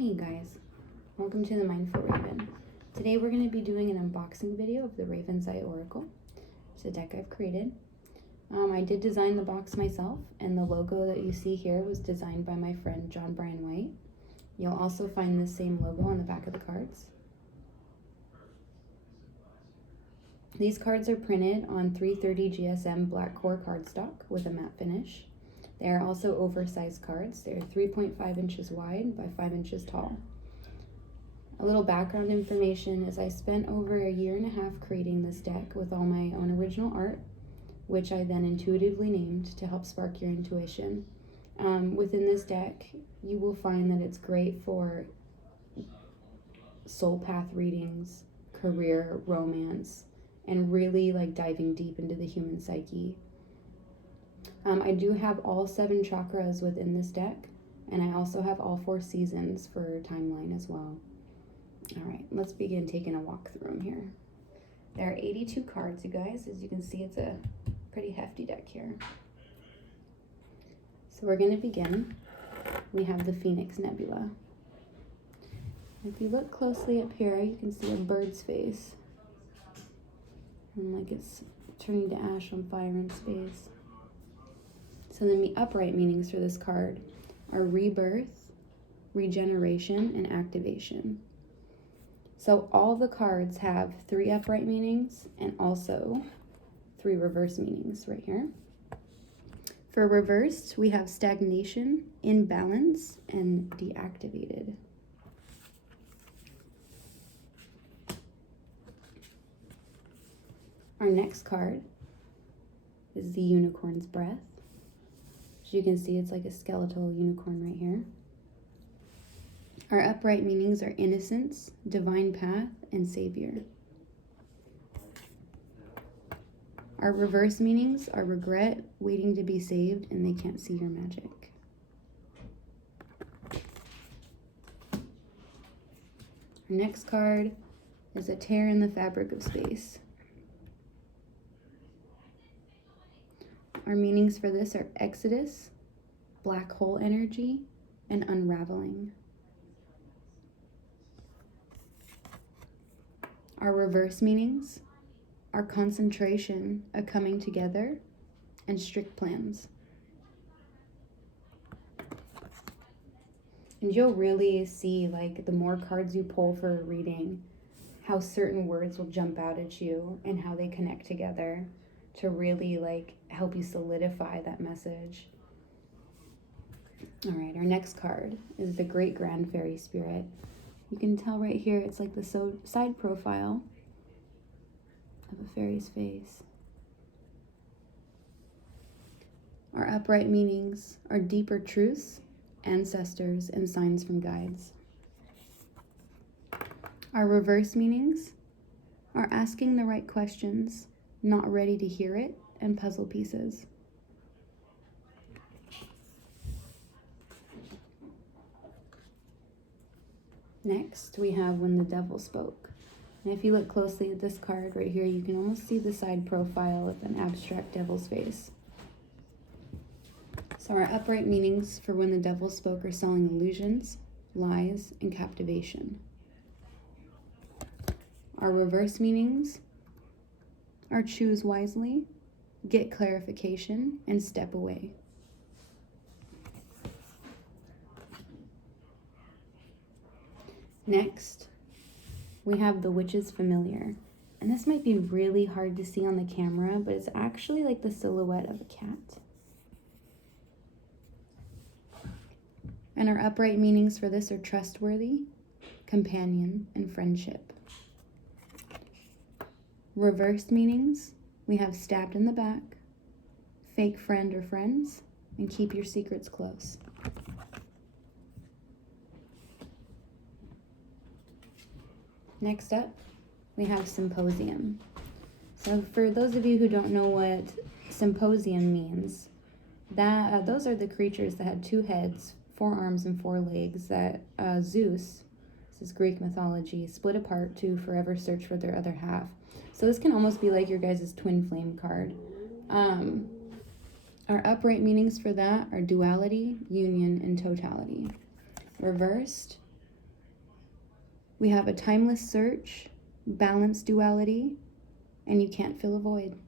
Hey guys, welcome to the Mindful Raven. Today we're going to be doing an unboxing video of the Raven's Eye Oracle. It's a deck I've created. I did design the box myself, and the logo that you see here was designed by my friend John Brian White. You'll also find the same logo on the back of the cards. These cards are printed on 330 GSM black core cardstock with a matte finish. They are also oversized cards. They're 3.5 inches wide by 5 inches tall. A little background information is I spent over a year and a half creating this deck with all my own original art, which I then intuitively named to help spark your intuition. Within this deck, you will find that it's great for soul path readings, career, romance, and really like diving deep into the human psyche. I do have all 7 chakras within this deck, and I also have all 4 seasons for timeline as well. All right, let's begin taking a walk through them here. There are 82 cards, you guys. As you can see, it's a pretty hefty deck here. So we're going to begin. We have the Phoenix Nebula. If you look closely up here, you can see a bird's face. And like it's turning to ash on fire in space. So the upright meanings for this card are rebirth, regeneration, and activation. So all the cards have 3 upright meanings and also 3 reverse meanings right here. For reversed, we have stagnation, imbalance, and deactivated. Our next card is the Unicorn's Breath. As you can see, it's like a skeletal unicorn right here. Our upright meanings are innocence, divine path, and savior. Our reverse meanings are regret, waiting to be saved, and they can't see your magic. Our next card is a tear in the fabric of space. Our meanings for this are exodus, black hole energy, and unraveling. Our reverse meanings are concentration, a coming together, and strict plans. And you'll really see, like, the more cards you pull for a reading, how certain words will jump out at you and how they connect together to really like help you solidify that message. All right, our next card is the Great Grand Fairy Spirit. You can tell right here, it's like the side profile of a fairy's face. Our upright meanings are deeper truths, ancestors, and signs from guides. Our reverse meanings are asking the right questions, not ready to hear it, and puzzle pieces. Next, we have When the Devil Spoke. And if you look closely at this card right here, you can almost see the side profile of an abstract devil's face. So our upright meanings for When the Devil Spoke are selling illusions, lies, and captivation. Our reverse meanings are choose wisely, get clarification, and step away. Next, we have the Witch's Familiar. And this might be really hard to see on the camera, but it's actually like the silhouette of a cat. And our upright meanings for this are trustworthy, companion, and friendship. Reversed meanings, we have stabbed in the back, fake friend or friends, and keep your secrets close. Next up, we have Symposium. So for those of you who don't know what Symposium means, those are the creatures that had 2 heads, 4 arms, and 4 legs that Zeus, this is Greek mythology, split apart to forever search for their other half. So this can almost be like your guys' twin flame card. Our upright meanings for that are duality, union, and totality. Reversed, We have a timeless search, balanced duality, and you can't fill a void.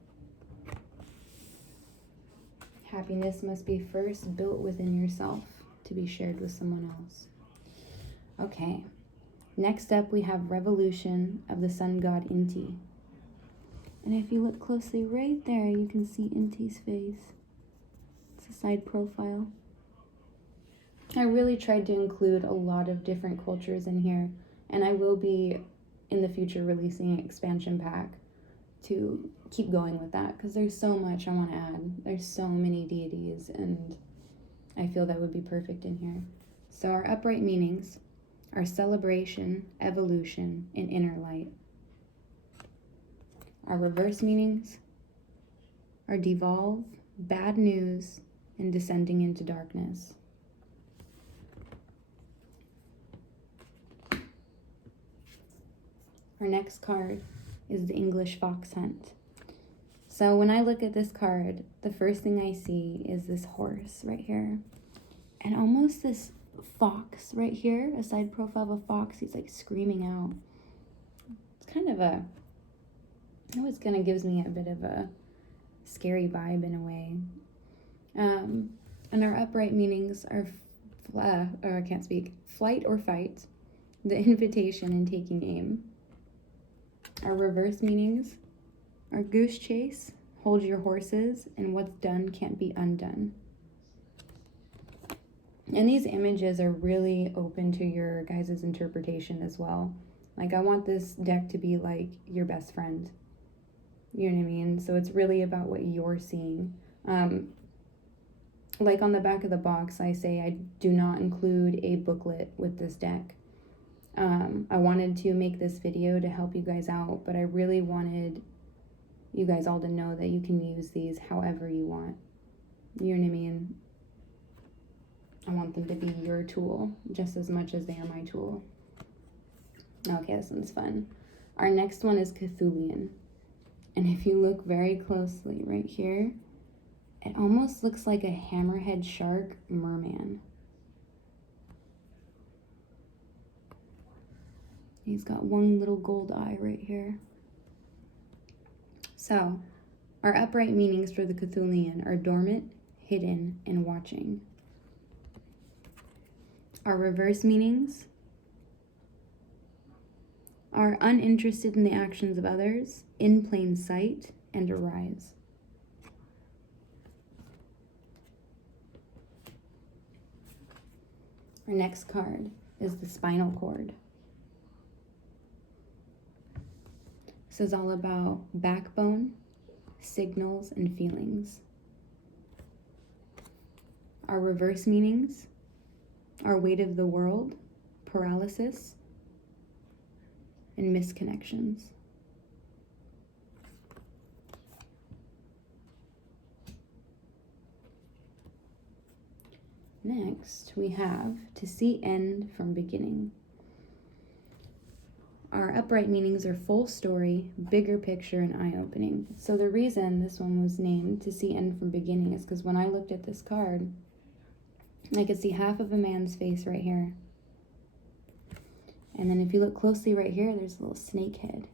Happiness must be first built within yourself to be shared with someone else. Okay, next up we have Revolution of the Sun God Inti. And if you look closely right there, you can see Inti's face. It's a side profile. I really tried to include a lot of different cultures in here, and I will be in the future releasing an expansion pack to keep going with that, because there's so much I want to add. There's so many deities, and I feel that would be perfect in here. So our upright meanings are celebration, evolution, and inner light. Our reverse meanings are devolve, bad news, and descending into darkness. Our next card is the English Fox Hunt. So when I look at this card, the first thing I see is this horse right here. And almost this fox right here, a side profile of a fox. He's like screaming out. It's kind of a, it always kind of gives me a bit of a scary vibe in a way. And our upright meanings are, or I can't speak, flight or fight, the invitation and taking aim. Our reverse meanings are goose chase, hold your horses, and what's done can't be undone. And these images are really open to your guys' interpretation as well. Like, I want this deck to be like your best friend. You know what I mean? So it's really about what you're seeing. Like on the back of the box, I say I do not include a booklet with this deck. I wanted to make this video to help you guys out, but I really wanted you guys all to know that you can use these however you want. You know what I mean? I want them to be your tool just as much as they are my tool. Okay, this one's fun. Our next one is Cthulhian. And if you look very closely right here, it almost looks like a hammerhead shark merman. He's got one little gold eye right here. So, our upright meanings for the Cthulhian are dormant, hidden, and watching. Our reverse meanings are uninterested in the actions of others, in plain sight, and arise. Our next card is the spinal cord. This is all about backbone, signals, and feelings. Our reverse meanings are weight of the world, paralysis, and misconnections. Next, we have to see end from beginning. Our upright meanings are full story, bigger picture, and eye-opening. So the reason this one was named to see end from beginning is because when I looked at this card, I could see half of a man's face right here. And then if you look closely right here, there's a little snake head.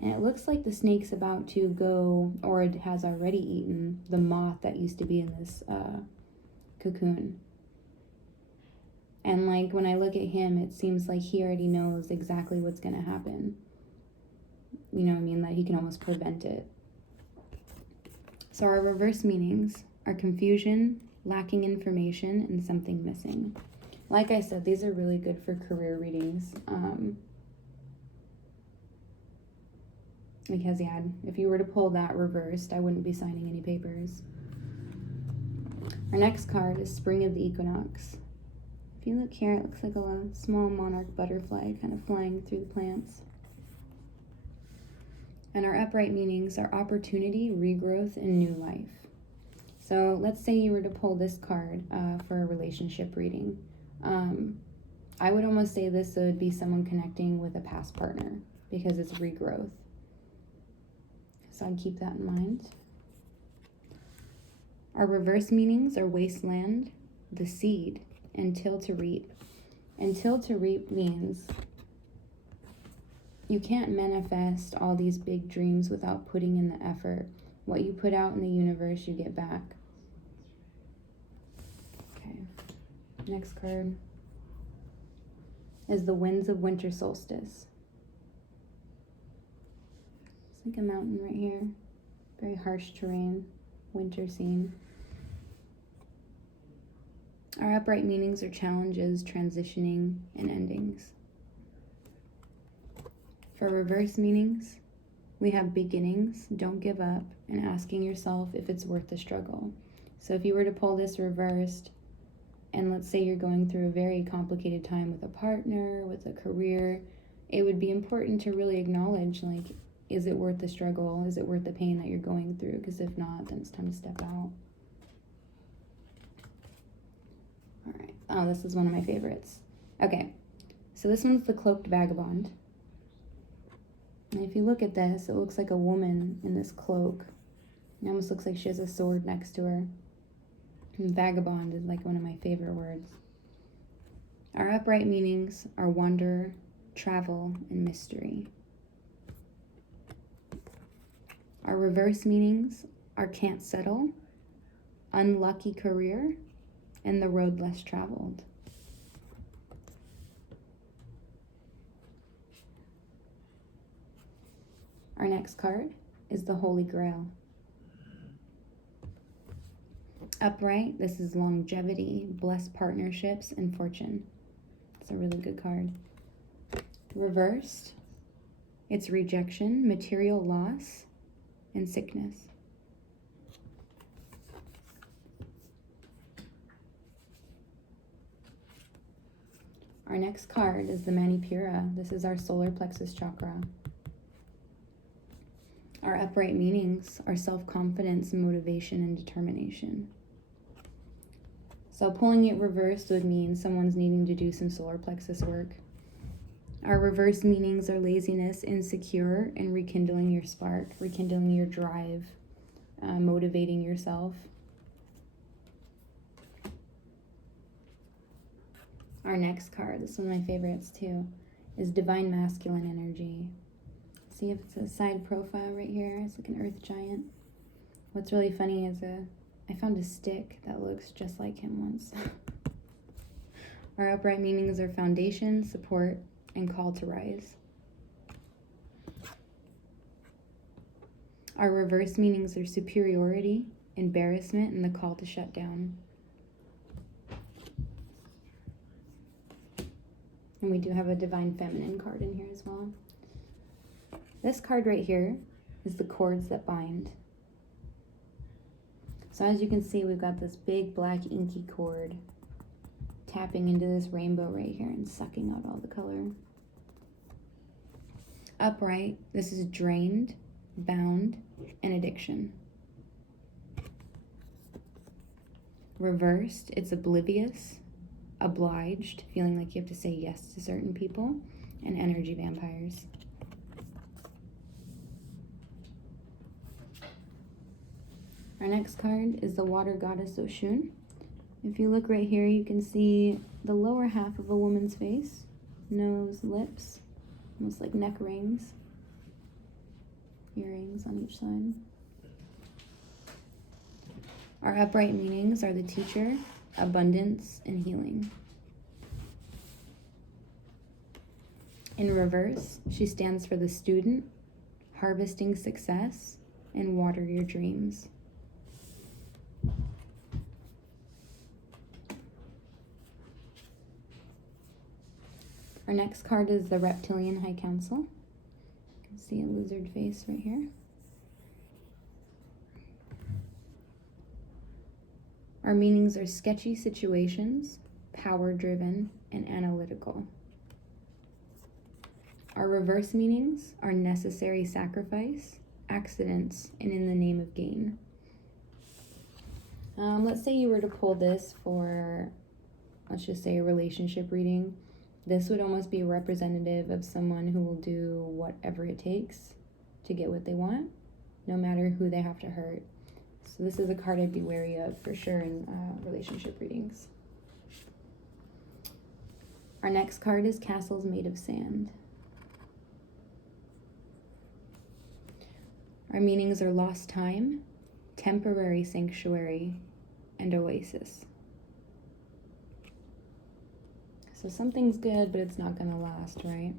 And it looks like the snake's about to go, or it has already eaten, the moth that used to be in this cocoon. And like when I look at him, it seems like he already knows exactly what's going to happen. You know what I mean? That he can almost prevent it. So our reverse meanings are confusion, lacking information, and something missing. Like I said, these are really good for career readings. Because yeah, if you were to pull that reversed, I wouldn't be signing any papers. Our next card is Spring of the Equinox. If you look here, it looks like a small monarch butterfly kind of flying through the plants. And our upright meanings are opportunity, regrowth, and new life. So let's say you were to pull this card for a relationship reading. I would almost say this would be someone connecting with a past partner because it's regrowth. So I'd keep that in mind. Our reverse meanings are wasteland, the seed, and till to reap. And till to reap means you can't manifest all these big dreams without putting in the effort. What you put out in the universe, you get back. Okay, next card is the Winds of Winter Solstice. It's like a mountain right here. Very harsh terrain, winter scene. Our upright meanings are challenges, transitioning, and endings. For reverse meanings, we have beginnings, don't give up, and asking yourself if it's worth the struggle. So if you were to pull this reversed, and let's say you're going through a very complicated time with a partner, with a career, it would be important to really acknowledge, like, is it worth the struggle? Is it worth the pain that you're going through? Because if not, then it's time to step out. All right. Oh, this is one of my favorites. Okay. So this one's the Cloaked Vagabond. And if you look at this, it looks like a woman in this cloak. It almost looks like she has a sword next to her. And vagabond is like one of my favorite words. Our upright meanings are wonder, travel, and mystery. Our reverse meanings are can't settle, unlucky career, and the road less traveled. Our next card is the Holy Grail. Upright, this is longevity, blessed partnerships, and fortune. It's a really good card. Reversed, it's rejection, material loss, and sickness. Our next card is the Manipura. This is our solar plexus chakra. Our upright meanings are self-confidence, motivation, and determination. So pulling it reversed would mean someone's needing to do some solar plexus work. Our reverse meanings are laziness, insecure, and rekindling your spark, rekindling your drive, motivating yourself. Our next card, this is one of my favorites too, is Divine Masculine Energy. See if it's a side profile right here. It's like an earth giant. What's really funny is I found a stick that looks just like him once. Our upright meanings are foundation, support, and call to rise. Our reverse meanings are superiority, embarrassment, and the call to shut down. And we do have a Divine Feminine card in here as well. This card right here is the cords that bind. So as you can see, we've got this big black inky cord tapping into this rainbow right here and sucking out all the color. Upright, this is drained, bound, and addiction. Reversed, it's oblivious, obliged, feeling like you have to say yes to certain people, and energy vampires. Our next card is the Water Goddess Oshun. If you look right here, you can see the lower half of a woman's face, nose, lips, almost like neck rings, earrings on each side. Our upright meanings are the teacher, abundance, and healing. In reverse, she stands for the student, harvesting success, and water your dreams. Our next card is the Reptilian High Council. You can see a lizard face right here. Our meanings are sketchy situations, power-driven, and analytical. Our reverse meanings are necessary sacrifice, accidents, and in the name of gain. Let's say you were to pull this for, let's just say, a relationship reading. This would almost be representative of someone who will do whatever it takes to get what they want, no matter who they have to hurt. So this is a card I'd be wary of for sure in relationship readings. Our next card is Castles Made of Sand. Our meanings are lost time, temporary sanctuary, and oasis. So something's good, but it's not going to last, right?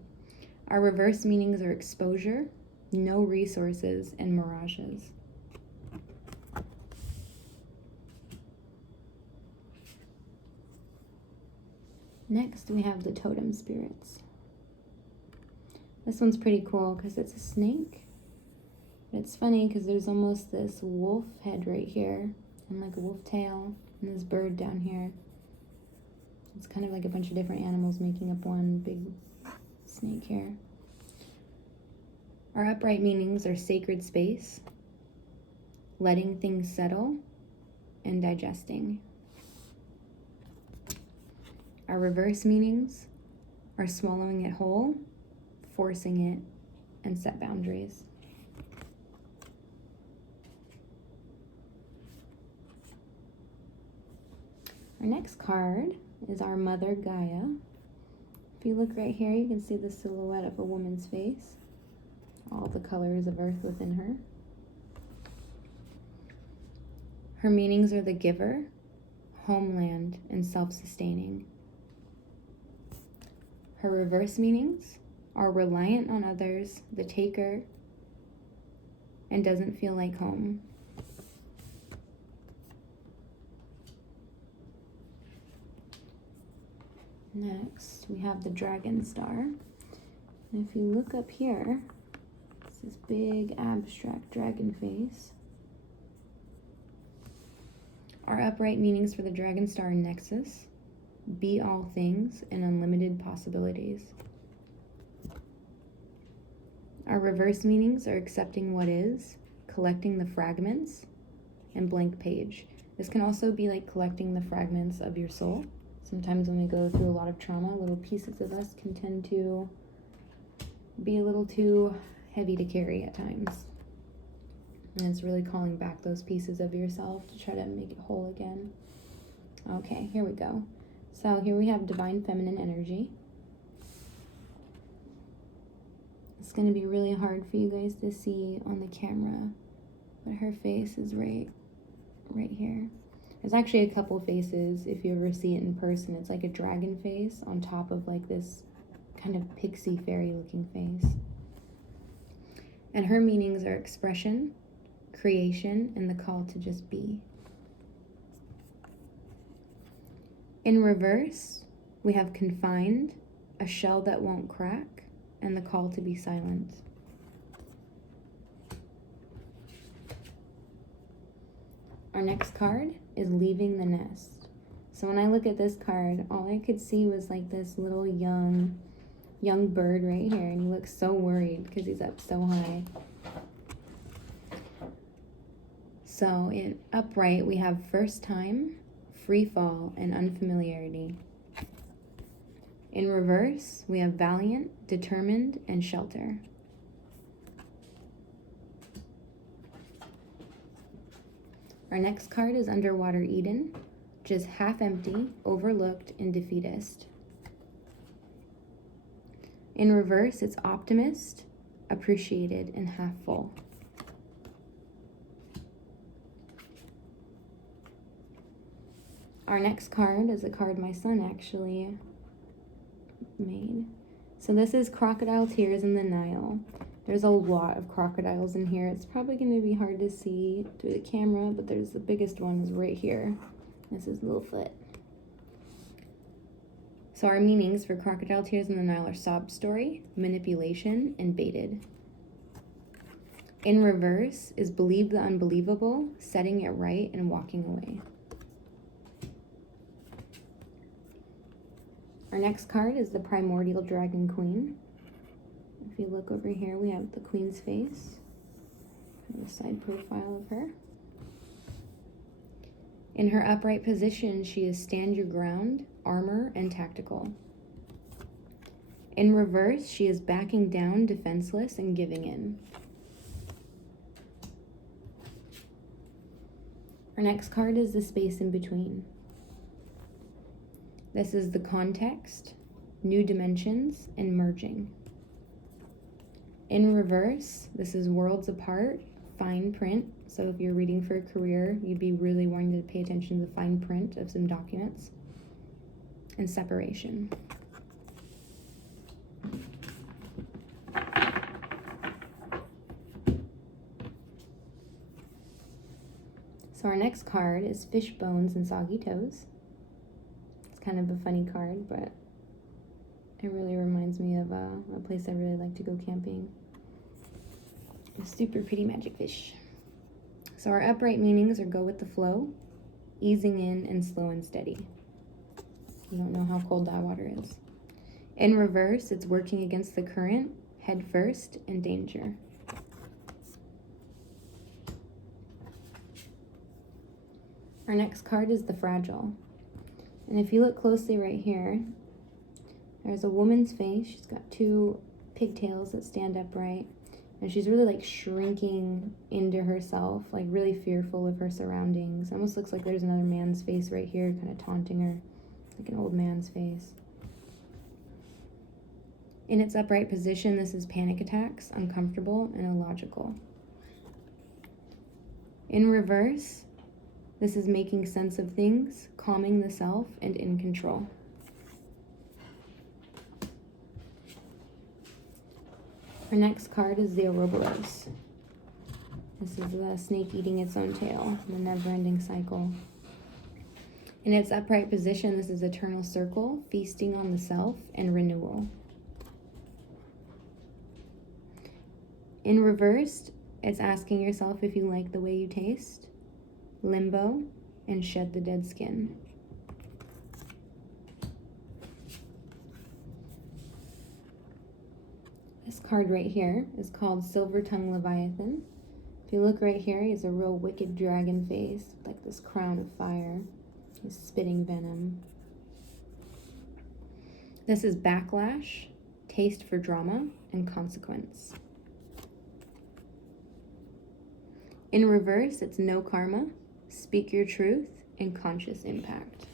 Our reverse meanings are exposure, no resources, and mirages. Next, we have the totem spirits. This one's pretty cool because it's a snake. It's funny because there's almost this wolf head right here and like a wolf tail and this bird down here. It's kind of like a bunch of different animals making up one big snake here. Our upright meanings are sacred space, letting things settle, and digesting. Our reverse meanings are swallowing it whole, forcing it, and set boundaries. Our next card is our Mother Gaia. If you look right here, you can see the silhouette of a woman's face, all the colors of earth within her. Her meanings are the giver, homeland, and self-sustaining. Her reverse meanings are reliant on others, the taker, and doesn't feel like home. Next, we have the Dragon Star. And if you look up here, it's this big abstract dragon face. Our upright meanings for the Dragon Star are Nexus, be all things, and unlimited possibilities. Our reverse meanings are accepting what is, collecting the fragments, and blank page. This can also be like collecting the fragments of your soul. Sometimes when we go through a lot of trauma, little pieces of us can tend to be a little too heavy to carry at times. And it's really calling back those pieces of yourself to try to make it whole again. Okay, here we go. So here we have Divine Feminine Energy. It's going to be really hard for you guys to see on the camera, but her face is right here. There's actually a couple faces if you ever see it in person. It's like a dragon face on top of like this kind of pixie fairy looking face. And her meanings are expression, creation, and the call to just be. In reverse, we have confined, a shell that won't crack, and the call to be silent. Our next card is leaving the nest. So when I look at this card, all I could see was like this little young bird right here, and he looks so worried because he's up so high. So in upright, we have first time, free fall, and unfamiliarity. In reverse, we have valiant, determined, and shelter. Our next card is Underwater Eden, which is half empty, overlooked, and defeatist. In reverse, it's optimist, appreciated, and half full. Our next card is a card my son actually made. So this is Crocodile Tears in the Nile. There's a lot of crocodiles in here. It's probably going to be hard to see through the camera, but there's the biggest one is right here. This is Littlefoot. So our meanings for Crocodile Tears in the Nile are sob story, manipulation, and baited. In reverse is believe the unbelievable, setting it right, and walking away. Our next card is the Primordial Dragon Queen. If you look over here, we have the Queen's face, and the side profile of her. In her upright position, she is stand your ground, armor, and tactical. In reverse, she is backing down, defenseless, and giving in. Our next card is the space in between. This is the context, new dimensions, and merging. In reverse, this is worlds apart, fine print. So if you're reading for a career, you'd be really wanting to pay attention to the fine print of some documents. And separation. So our next card is Fish Bones and Soggy Toes. It's kind of a funny card, but it really reminds me of a place I really like to go camping. A super pretty magic fish. So our upright meanings are go with the flow, easing in, and slow and steady. You don't know how cold that water is. In reverse, it's working against the current, head first, and danger. Our next card is the Fragile. And if you look closely right here, there's a woman's face. She's got two pigtails that stand upright. And she's really like shrinking into herself, like really fearful of her surroundings. It almost looks like there's another man's face right here, kind of taunting her, like an old man's face. In its upright position, this is panic attacks, uncomfortable, and illogical. In reverse, this is making sense of things, calming the self, and in control. Our next card is the Ouroboros. This is the snake eating its own tail, the never-ending cycle. In its upright position, this is eternal circle, feasting on the self, and renewal. In reversed, it's asking yourself if you like the way you taste, limbo, and shed the dead skin. This card right here is called Silver Tongue Leviathan. If you look right here, he has a real wicked dragon face, like this crown of fire. He's spitting venom. This is backlash, taste for drama, and consequence. In reverse, it's no karma, speak your truth, and conscious impact.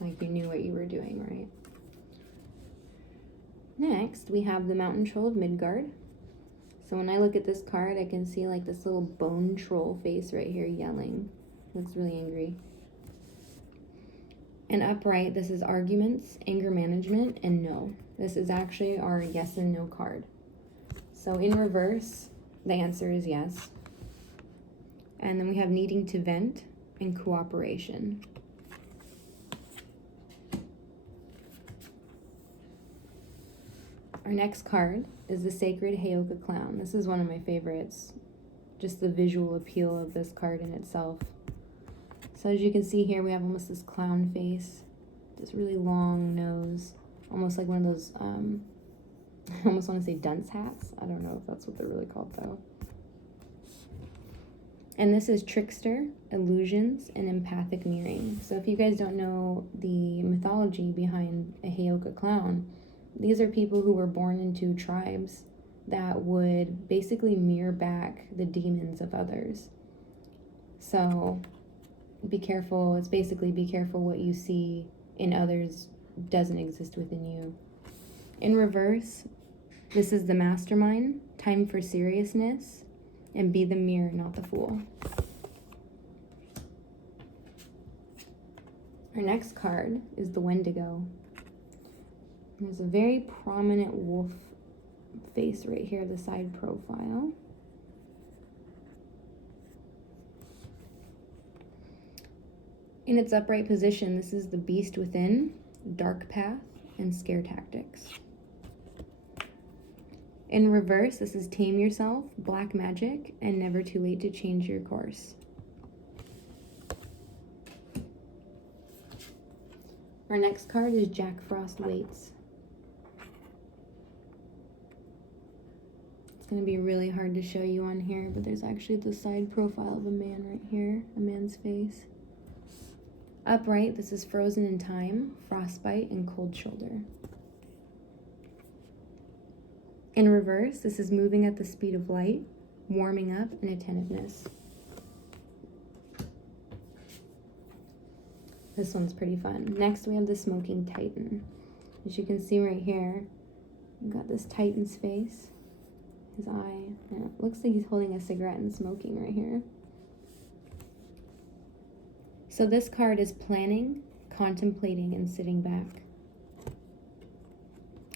Like you knew what you were doing, right? Next, we have the Mountain Troll of Midgard. So when I look at this card, I can see like this little bone troll face right here yelling. Looks really angry. And upright, this is arguments, anger management, and no. This is actually our yes and no card. So in reverse, the answer is yes. And then we have needing to vent and cooperation. Our next card is the Sacred Heyoka Clown. This is one of my favorites. Just the visual appeal of this card in itself. So as you can see here, we have almost this clown face, this really long nose, almost like one of those, I almost want to say dunce hats. I don't know if that's what they're really called though. And this is trickster, illusions, and empathic mirroring. So if you guys don't know the mythology behind a Heyoka clown, these are people who were born into tribes that would basically mirror back the demons of others. So be careful. It's basically be careful what you see in others doesn't exist within you. In reverse, this is the mastermind, time for seriousness, and be the mirror, not the fool. Our next card is the Wendigo. There's a very prominent wolf face right here, the side profile. In its upright position, this is the beast within, dark path, and scare tactics. In reverse, this is tame yourself, black magic, and never too late to change your course. Our next card is Jack Frost Waits. It's going to be really hard to show you on here, but there's actually the side profile of a man right here, a man's face. Upright, this is frozen in time, frostbite, and cold shoulder. In reverse, this is moving at the speed of light, warming up, and attentiveness. This one's pretty fun. Next, we have the Smoking Titan. As you can see right here, we've got this Titan's face. His eye. Yeah, it looks like he's holding a cigarette and smoking right here. So this card is planning, contemplating, and sitting back.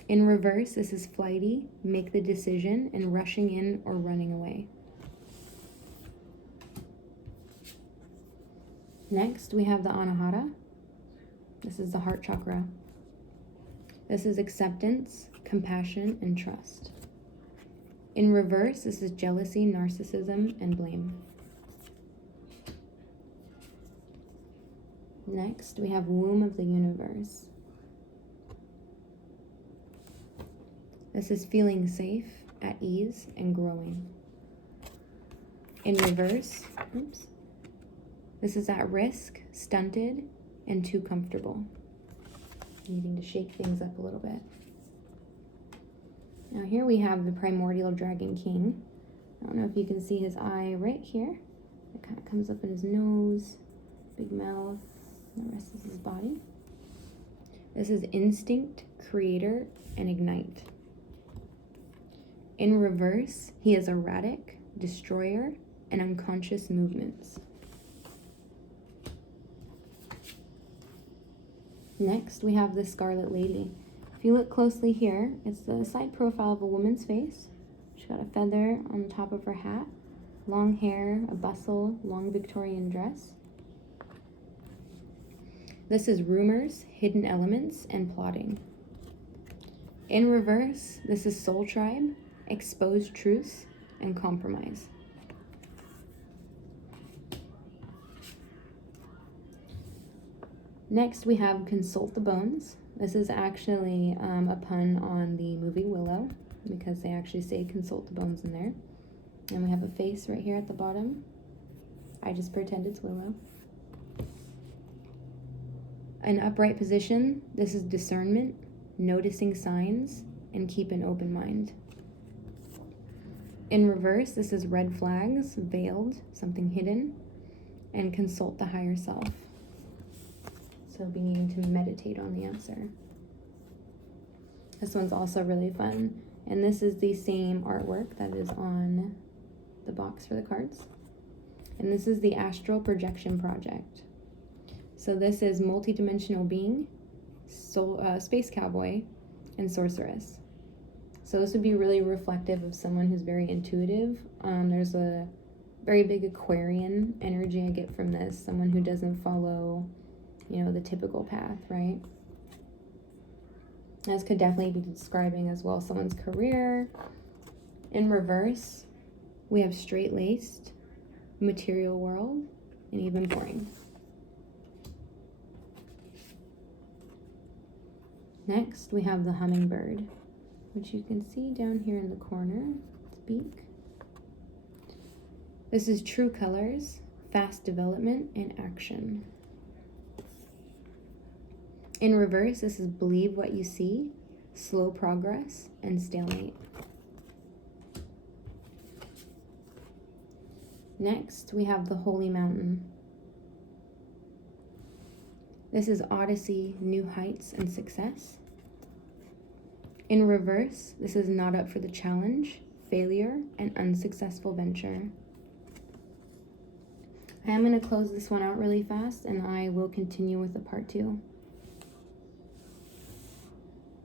In reverse, this is flighty, make the decision, and rushing in or running away. Next, we have the Anahata. This is the heart chakra. This is acceptance, compassion, and trust. In reverse, this is jealousy, narcissism, and blame. Next, we have womb of the universe. This is feeling safe, at ease, and growing. In reverse, this is at risk, stunted, and too comfortable. Needing to shake things up a little bit. Now here we have the primordial dragon king. I don't know if you can see his eye right here. It kind of comes up in his nose, big mouth, and the rest is his body. This is instinct, creator, and ignite. In reverse, he is erratic, destroyer, and unconscious movements. Next, we have the Scarlet Lady. If you look closely here, it's the side profile of a woman's face. She's got a feather on the top of her hat, long hair, a bustle, long Victorian dress. This is rumors, hidden elements, and plotting. In reverse, this is soul tribe, exposed truths, and compromise. Next, we have Consult the Bones. This is actually a pun on the movie Willow, because they actually say consult the bones in there. And we have a face right here at the bottom. I just pretend it's Willow. An upright position, this is discernment, noticing signs, and keep an open mind. In reverse, this is red flags, veiled, something hidden, and consult the higher self. So be needing to meditate on the answer. This one's also really fun. And this is the same artwork that is on the box for the cards. And this is the Astral Projection Project. So this is multidimensional being, space cowboy, and sorceress. So this would be really reflective of someone who's very intuitive. There's a very big Aquarian energy I get from this. Someone who doesn't follow, the typical path, right? This could definitely be describing as well someone's career. In reverse, we have straight-laced, material world, and even boring. Next, we have the hummingbird, which you can see down here in the corner, its beak. This is true colors, fast development, and action. In reverse, this is believe what you see, slow progress, and stalemate. Next, we have the Holy Mountain. This is Odyssey, new heights, and success. In reverse, this is not up for the challenge, failure, and unsuccessful venture. I am going to close this one out really fast, and I will continue with the part 2.